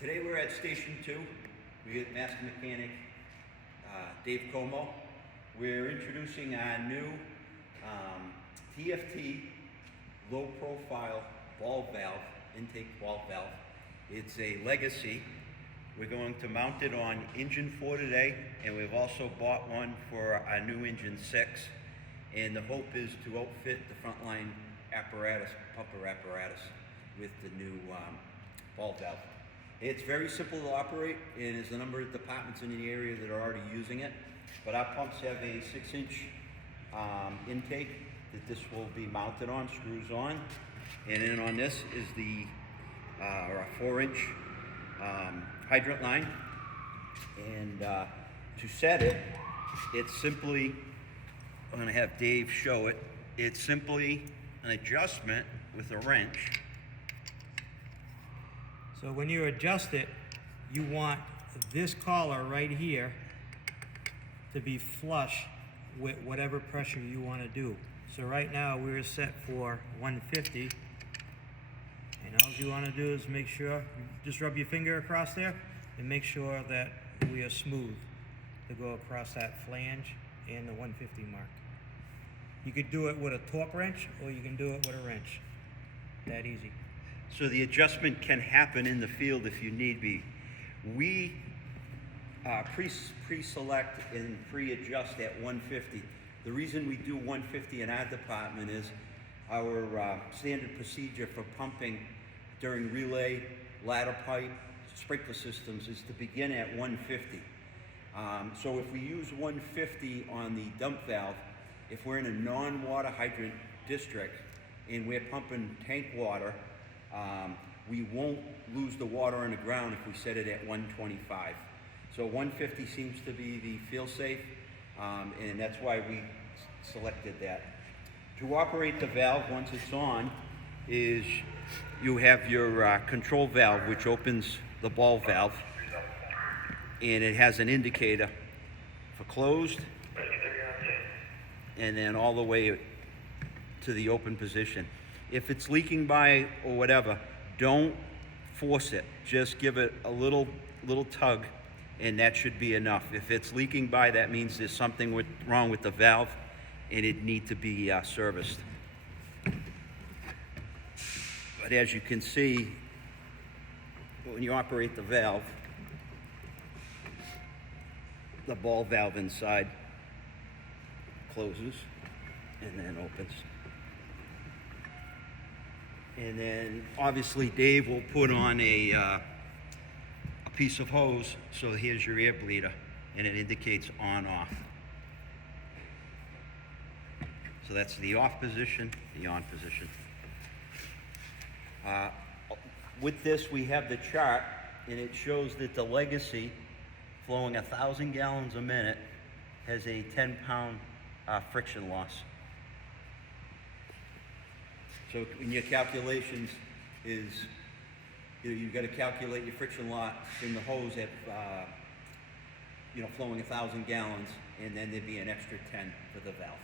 Today we're at Station 2. We get Master Mechanic Dave Como. We're introducing our new TFT low profile ball valve, intake ball valve. It's a legacy. We're going to mount it on engine 4 today, and we've also bought one for our new engine 6. And the hope is to outfit the frontline apparatus, pumper apparatus, with the new ball valve. It's very simple to operate, and there's a number of departments in the area that are already using it. But our pumps have a 6-inch intake that this will be mounted on, screws on. And then on this is the a 4-inch hydrant line. And to set it, it's simply, I'm gonna have Dave show it. It's simply an adjustment with a wrench. So when you adjust it, you want this collar right here to be flush with whatever pressure you want to do. So right now we're set for 150, and all you want to do is make sure, just rub your finger across there and make sure that we are smooth to go across that flange and the 150 mark. You could do it with a torque wrench, or you can do it with a wrench. That easy. So the adjustment can happen in the field if you need be. We pre-select and pre-adjust at 150. The reason we do 150 in our department is our standard procedure for pumping during relay, ladder pipe, sprinkler systems is to begin at 150. So if we use 150 on the dump valve, if we're in a non-water hydrant district and we're pumping tank water, we won't lose the water on the ground if we set it at 125. So 150 seems to be the feel-safe, and that's why we selected that. To operate the valve once it's on, is you have your control valve, which opens the ball valve, and it has an indicator for closed, and then all the way to the open position. If it's leaking by or whatever, don't force it. Just give it a little tug, and that should be enough. If it's leaking by, that means there's something wrong with the valve, and it needs to be serviced. But as you can see, when you operate the valve, the ball valve inside closes and then opens. And then obviously Dave will put on a piece of hose. So here's your air bleeder, and it indicates on off. So that's the off position, the on position. With this, we have the chart, and it shows that the Legacy, flowing 1,000 gallons a minute, has a 10-pound friction loss. So in your calculations is, you've got to calculate your friction loss in the hose at, flowing 1,000 gallons, and then there'd be an extra 10 for the valve.